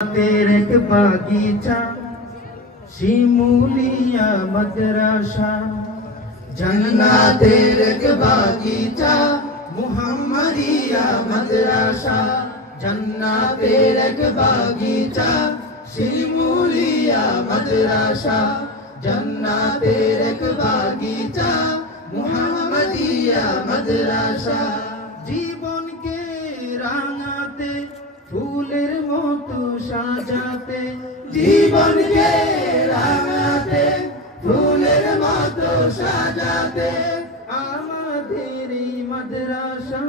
तेरे एक बागीचा शिमूलिया मदरसा जन्नतेर एक बागीचा मुहम्मदिया मदरसा जन्नतेर एक बागीचा शिमूलिया मदरसा जन्नतेर एक बागीचा मुहम्मदिया मदरसा जीवन के रांगाते फूलेर मतो साजाते जीवन के रांगाते फूलेर मतो साजाते आमादेर मदरसा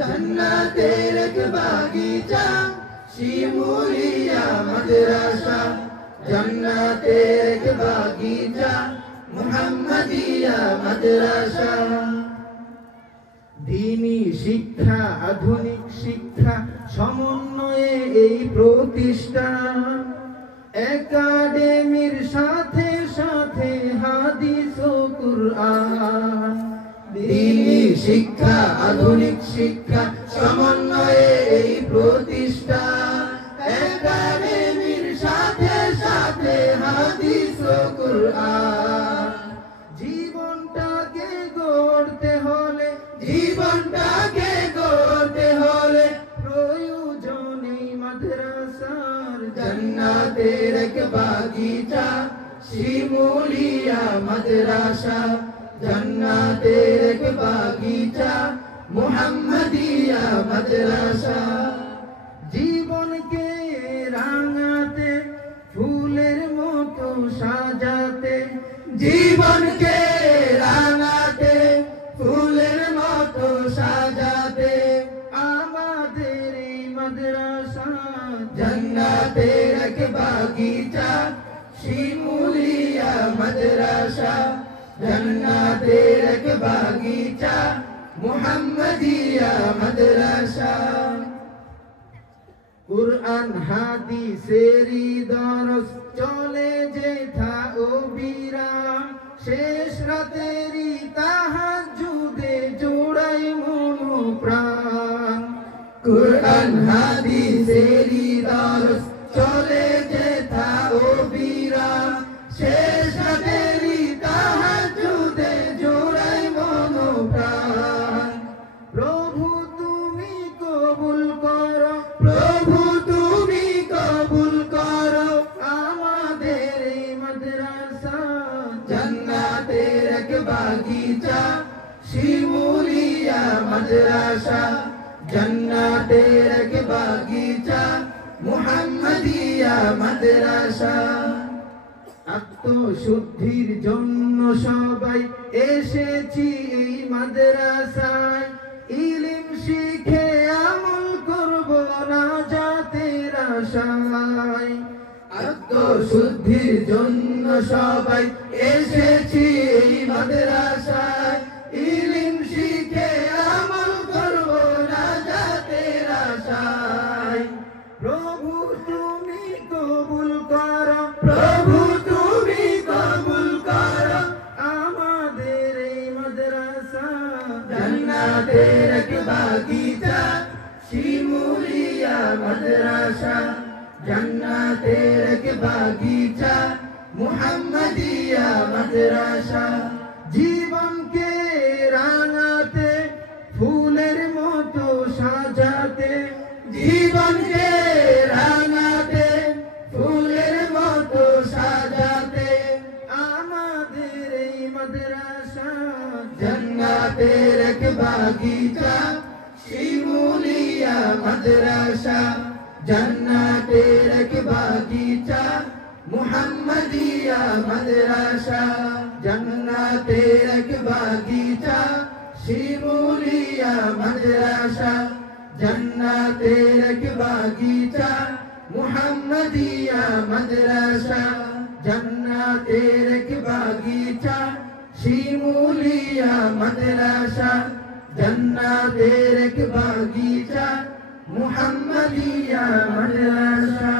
जन्नतेर एक बागीचा शिमूलिया मदरसा जन्नतेर एक बागीचा मुहम्मदिया मदरसा दीनी शिक्षा आधुनिक शिक्षा समन्वये এই প্রতিষ্ঠান একাডেমির সাথে সাথে হাদিস ও কুরআন দীনি শিক্ষা আধুনিক শিক্ষা সমন্বয়ে এই প্রতিষ্ঠান একাডেমির সাথে সাথে হাদিস ও কুরআন জীবনটাকে গড়তে হলে জীবনটাকে গড়তে হলে প্রয়োজনে মাদ্রাসার জান্নাতের এক বাগিচা শিমুলিয়া মাদ্রাসা জান্নাতের এক বাগিচা মুহাম্মদিয়া মাদ্রাসা জীবনকে রাঙাতে ফুলের মতো সাজাতে জীবনকে রাঙাতে ফুলের মতো সাজাতে আমাদের এই মাদ্রাসা জান্নাতের এক বাগিচা শিমুলিয়া মাদ্রাসা জান্নাতের এক বাগিচা মুহাম্মদিয়া মাদ্রাসা কুরআন হাদিসেরই দরস চলে যেথা ও বিরাম শেষ রাতেরই তাহাজ্জুদে জোড়াই মন প্রাণ কুরআন হাদিসেরই দরস চলে যেথা ও বিরাম শেষ রাতেরই তাহাজ্জুদে জোড়াই মন প্রাণ প্রভু তুমি কবুল করো প্রভু তুমি কবুল করো আমাদের এই মাদ্রাসা জান্নাতের এক বাগিচা শিমুলিয়া মাদ্রাসা জান্নাতের এক বাগিচা মুহাম্মদিয়া মাদ্রাসা আত্মশুদ্ধির জন্য সবাই এসেছি এই মাদ্রাসায় ইলম শিখে আমল করব না জাতের আশায় আত্মশুদ্ধির জন্য সবাই এসেছি এই মাদ্রাসায় ইলম শিখে আমল করব না জাতের আশায় প্রভু তুমি কবুল করো প্রভু তুমি কবুল করো আমাদের এই মাদ্রাসা জান্নাতের এক বাগিচা শিমুলিয়া মাদ্রাসা জান্নাতের এক বাগিচা মুহাম্মদিয়া মাদ্রাসা জীবনকে রাঙাতে ফুলের মতো সাজাতে জীবনকে রাঙাতে ফুলের মতো সাজাতে আমাদের এই মাদ্রাসা জান্নাতের এক বাগিচা শিমুলিয়া মাদ্রাসা জান্নাতের এক বাগিচা মুহাম্মদিয়া মাদ্রাসা জান্নাতের এক বাগিচা শিমুলিয়া মাদ্রাসা জান্নাতের এক বাগিচা মুহাম্মদিয়া মাদ্রাসা জান্নাতের এক বাগিচা শিমুলিয়া মাদ্রাসা জান্নাতের এক বাগিচা মুহাম্মদিয়া মাদ্রাসা।